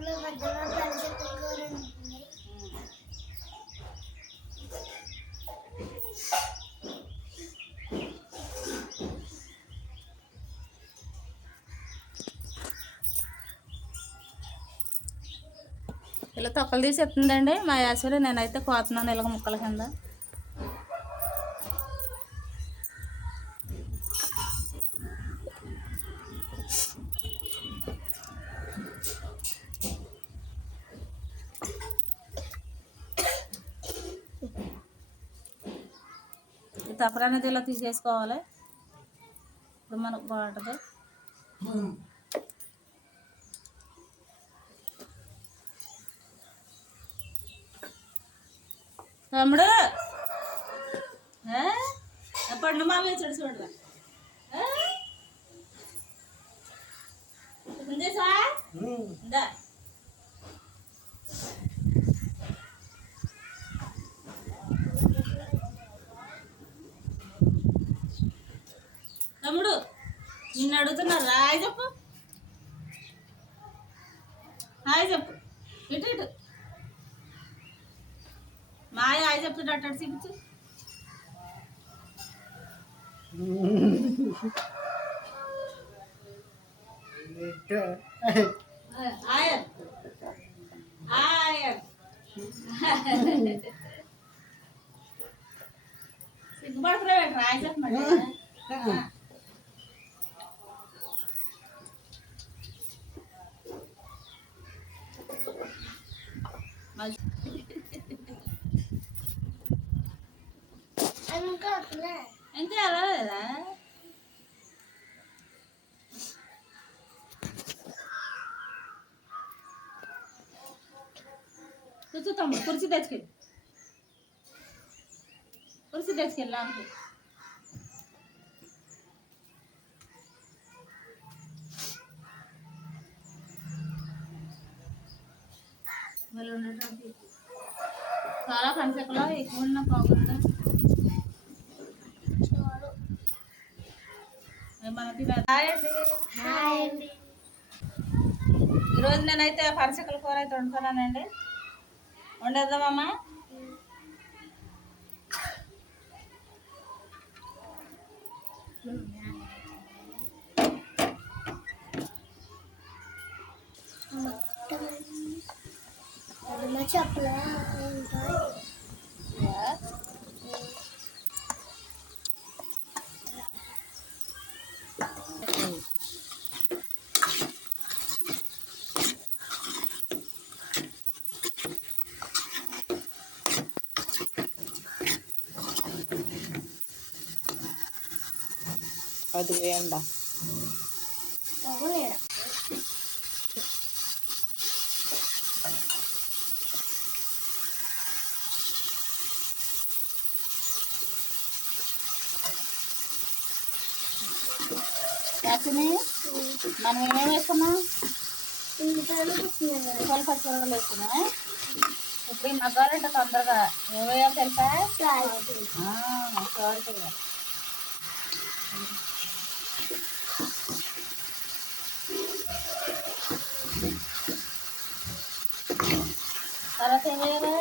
తోటలో పెద్దగా కలిసి కూర ఉంటుంది ఇలా తొక్కలు తీసి ఎత్తుందండి. మా యాసలో నేనైతే కోతున్నాను ఇలాగ ముక్కల కింద. ఈ తొక్కలు అనేది ఇలా తీసేసుకోవాలి. ఇప్పుడు మనకు బాగుంటుంది. తమ్ముడు ఏ? ఆ పండు మామయ్య చూడు. చూడరా ఏ? ఉందే సార్ ఇందా తమ్ముడు నిన్ను అడుగుతున్నారు రాయి చెప్పు. హాయ్ చెప్పు. ఇటు ఇటు. మాయ హాయ్ చెప్తున్నట్టు అటు చూపించు. ఆయన్ సిగ్గుపడుతున్నావు రాయి చెప్పమంటే? ఇంకా అట్లే ఇంకా లేదా? కూర్చో కుర్చీ తెచ్చుకెళ్ళి. కుర్చీ తెచ్చుకెళ్ళి మళ్ళీ ఉండేటప్పుడు చాలా కన్సెప్ట్లో ఎక్కువ ఉన్న పోకుండా మనకి హాయ్ అండి. ఈరోజు నేనైతే పరిచకల కూర అయితే వండుతున్నానండి వండేద్దామమ్మా అమ్మ చెప్పలే ఇంకా అది వేయండి తగులేరా యాక్చువల్లీ మనం కదా ఉల్లిపాయలు పచ్చిమిరపకాయలు వేసుకున్నాం ఇప్పుడు ఈ మగ్గాలంటే తొందరగా ఏమేయో తెలుసా? వేయాలి. తర్వాత ఏం వేయాలి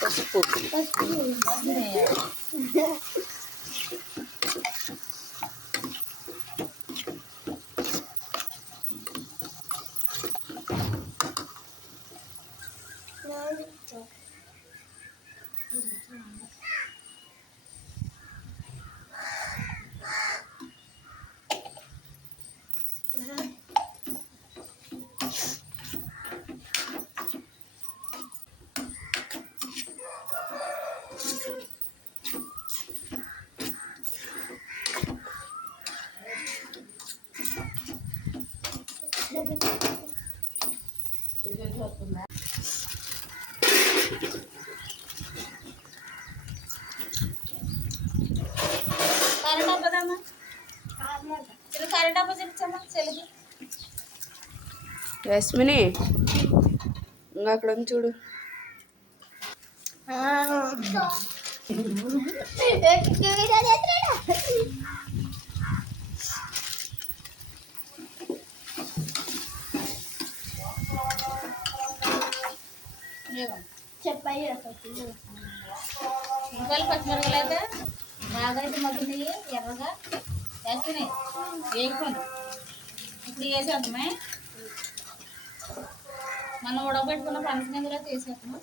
పసుపు. పసుపు. కరెంట్ అవ్వదమ్మా కరెంట్ అవ్వ రశ్మిని ఇంకా అక్కడ ఉంది చూడు ఉల్లిపాయలు పచ్చిమిరపకాయలు అయితే బాగా అయితే మగ్గుతాయి ఎర్రగా వేసుకుని వేయకుండా ఇప్పుడు వేసేద్దామే. మనం ఉడకబెట్టుకున్న పనసగింజలో తీసేద్దాము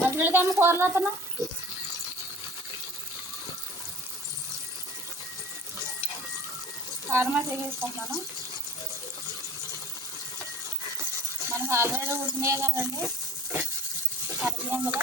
పచ్చిమిరపకాయ కూరలు అతను కారమా వేసుకుంటున్నాను. మనకు ఆల్రెడీ ఉంటున్నాయి కదండి. కలిపినాం కదా.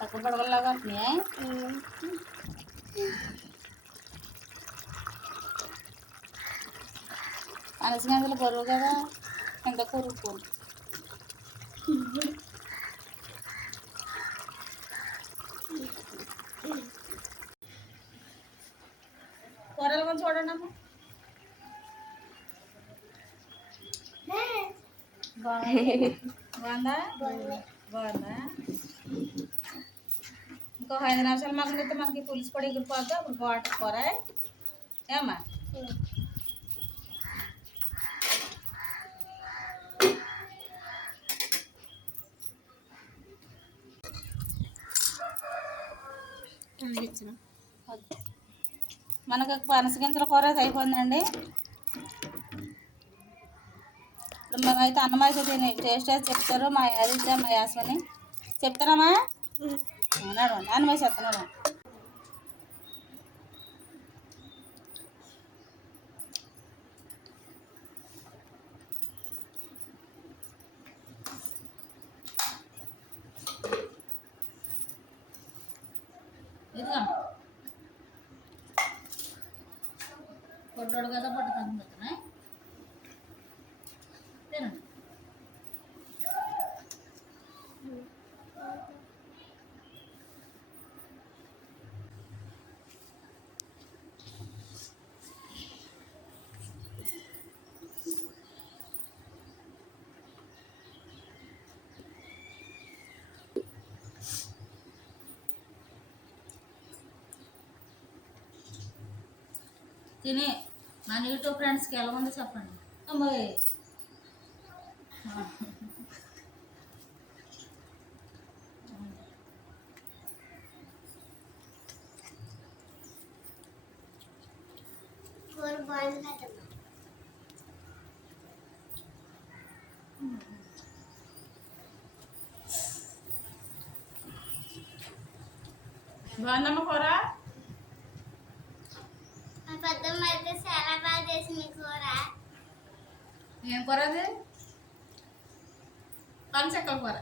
తక్కువ పడవల్లాగా వస్తున్నాయా అనసగంజలు బరువు కదా కింద కొరుక్కోను కూరలు కొంచెం చూడండి అమ్మ బాగుందా బాగుందా ఇంకో ఐదు నిమిషాలు మగ్గనిస్తే మనకి పులుసు పొడి ఎగిరిపోద్ది అప్పుడు బాగుంటుంది కూర ఏమ్మా? వద్దు. మనకు పనస గింజల కూర అయితే అయిపోయిందండి. ఇప్పుడు మేమైతే అన్నం అయితే తిని టేస్ట్ అయితే చెప్తారు మా యాదిత్య మా యాస్మని చెప్తారమ్మా? అన్నాడు అన్నం వేసి చెప్తున్నాడు ఇదిగో. పొట్టోడు కదా పొట్టు తగ్గుతున్నాయి తినండి తిని మన యూట్యూబ్ ఫ్రెండ్స్కి ఎలా ఉందో చెప్పండి. అమ్మాయి. బాగుందమ్మ కూర? మా పెద్దమ్మ అయితే చాలా బాగా చేసింది కూర. ఏం కూర అది? పంచక్కల కూర.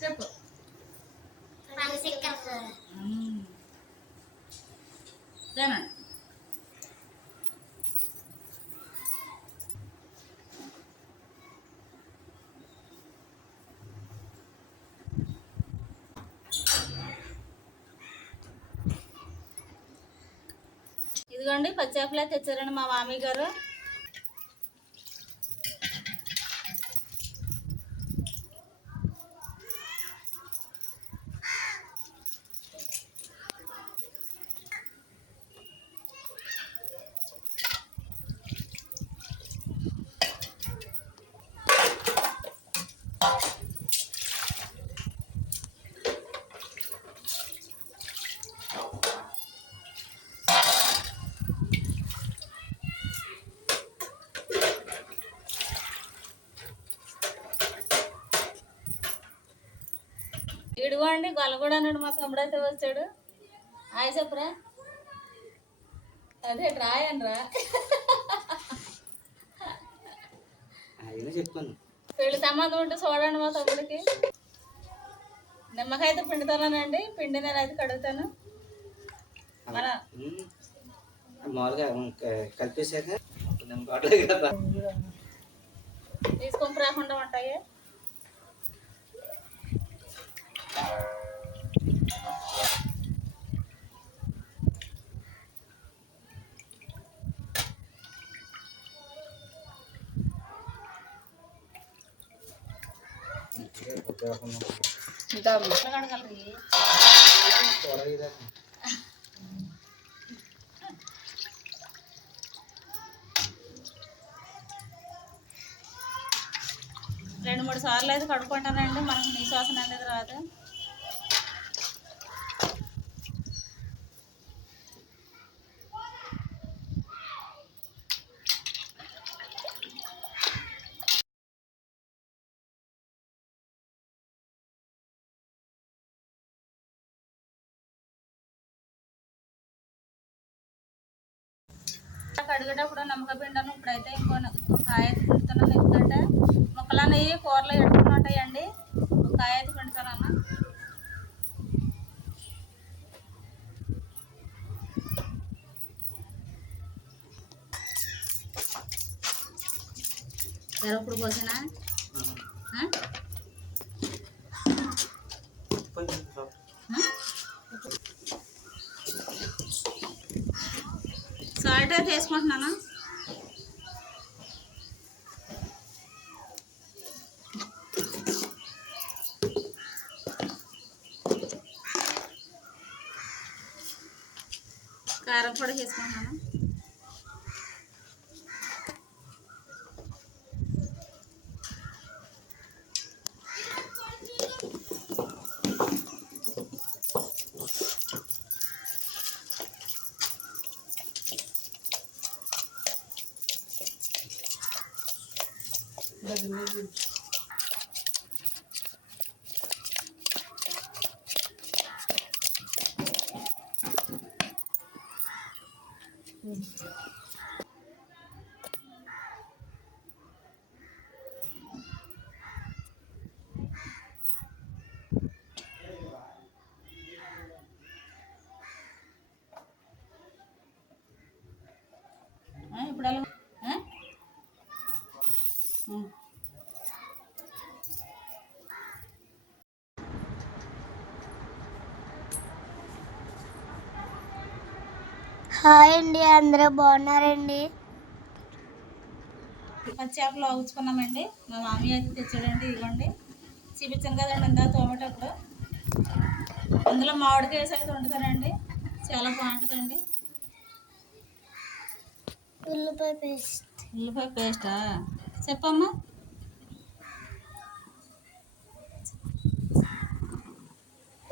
చెప్పు. పనసిక్కల కూర. తినండి ఇదిగోండి పచ్చాకులే తెచ్చారండి మా మామయ్య గారు. ఇదిగోండి గొల్లగూడ అన్నాడు మా తమ్ముడు అయితే వచ్చాడు. హాయ్ చెప్పురా? అదే రాయను రా అయినా చెప్పాను పెళ్ళి సంబంధం ఉంటే చూడండి మా తమ్ముడికి. నిమ్మకాయతో పిండుతానండి పిండి నేను అయితే కడుగుతాను. మన. మామూలుగా తీసుకొని రాకుండా ఉంటాయి. రెండు మూడు సార్లు అయితే కడుక్కుంటానండి మనకు నీ శ్వాసన అనేది రాదు. కడిగేటప్పుడు నమ్మక పిండాను ఇప్పుడైతే ఇంకో ఇంకో కాయ అయితే పిండుతున్నాను ఎందుకంటే మొక్కలు అనేవి కూరలో ఎడుకుని ఉంటాయండి ఒక కాయ అయితే పిండుతానన్న ఎరప్పుడు కోసినా? సాల్ట్ చేసుకుంటున్నాను కారం పొడి వేసుకుంటున్నాను? Ja, genau. హాయ్ అండి అందరూ బాగున్నారండి? పచ్చి చేపలు ఆగుచుకున్నామండి మా మామయ్య అయితే తెచ్చాడండి ఇవ్వండి. చూపించాను కదండి ఇందా తోమేటప్పుడు. అందులో మామిడికాయ వేసి అయితే వండుతానండి చాలా బాగుంటుందండి. ఉల్లిపాయ పేస్ట్. ఉల్లిపాయ పేస్టా? చెప్పమ్మా.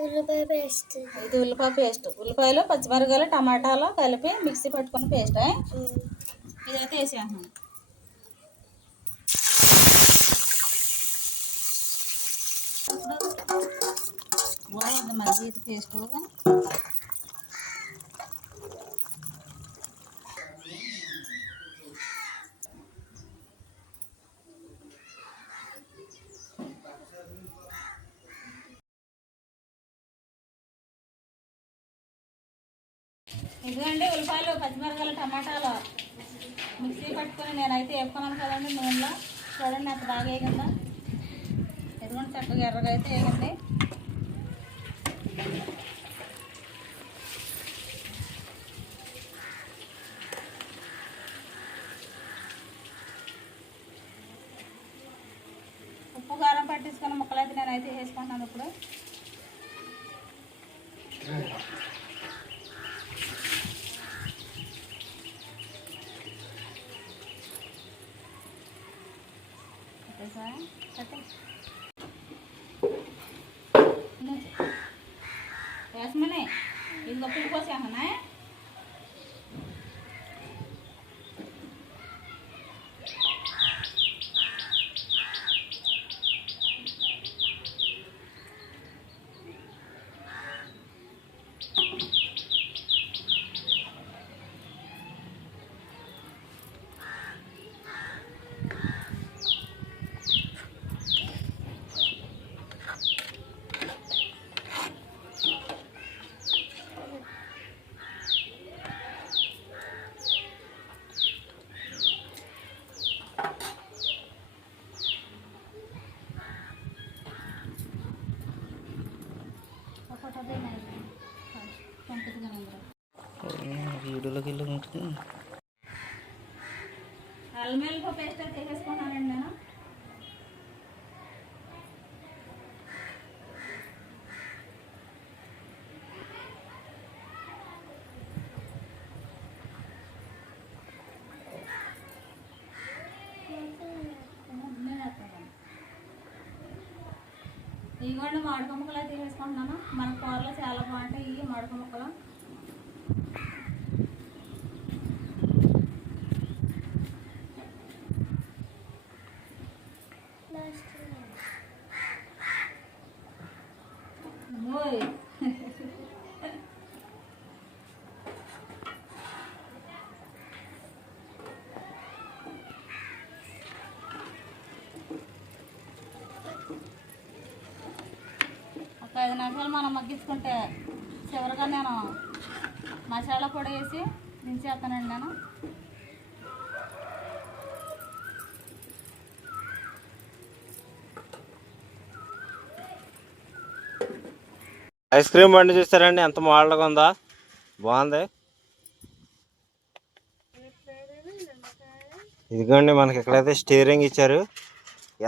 ఉల్లిపాయ పేస్ట్. ఇది ఉల్లిపాయ పేస్ట్. ఉల్లిపాయలు పచ్చిమిరకాయలు టమాటాలు కలిపి మిక్సీ పట్టుకున్న పేస్ట్ ఇదైతే మజ్జిగ ఇది పేస్ట్. ఇదిగోండి ఉల్లిపాయలు పచ్చిమిరకాయలు టమాటాలు మిక్సీ పట్టుకొని నేనైతే వేసుకున్నాను కదండి నూనెలో. చూడండి అంత బాగా వేయకుండా ఎదుగుండి చక్కగా ఎర్రగా అయితే వేయండి ఉప్పు కారం పట్టించుకున్న ముక్కలు అయితే నేనైతే వేసుకుంటున్నాను ఇప్పుడు. అల్లం వెల్లుల్లి పేస్ట్ అయితే వేసేసుకున్నానండి నేను ఇదిగోండి మామిడికాయ ముక్కలు అయితే వేసుకుంటున్నాను మన కూరలో చాలా బాగుంటాయి ఇవి మామిడికాయ ముక్కలు ఓయ్ ఒక ఐదు నిమిషాలు మనం మగ్గించుకుంటే చివరిగా నేను మసాలా పొడి వేసి దించేస్తానండి నేను. ఐస్ క్రీమ్ బండి చూస్తారండి ఎంత మోడల్గా ఉందా. బాగుంది. ఇదిగోండి మనకి ఎక్కడైతే స్టీరింగ్ ఇచ్చారు.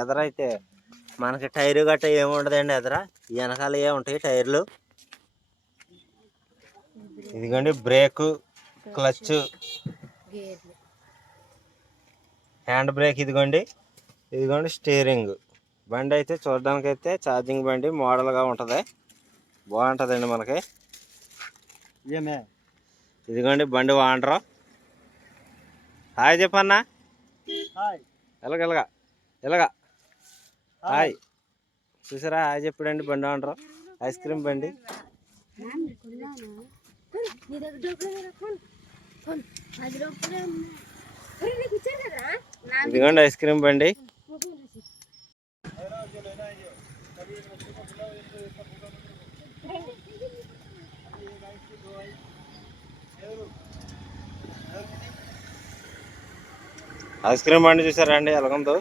ఎదరైతే మనకి టైర్ గట్ట ఏముండదండి ఎదర? ఈ వెనకాల ఏ ఉంటాయి టైర్లు? ఇదిగోండి బ్రేక్ క్లచ్. హ్యాండ్ బ్రేక్ ఇదిగోండి. ఇదిగోండి స్టీరింగ్ బండి అయితే చూడడానికి అయితే ఛార్జింగ్ బండి మోడల్గా ఉంటుంది. బాగుంటుందండి మనకి. ఇదిగోండి బండి వాండరు. హాయ్ చెప్పన్నా. ఎలాగ ఎలాగ ఎలాగ. హాయ్. చూసారా హాయ్ చెప్పాడండి బండి వాండరు. ఐస్ క్రీమ్ బండి. ఇదిగోండి ఐస్ క్రీమ్ బండి. ఐస్ క్రీమ్ బండి చూసారా అండి ఎలాగుందో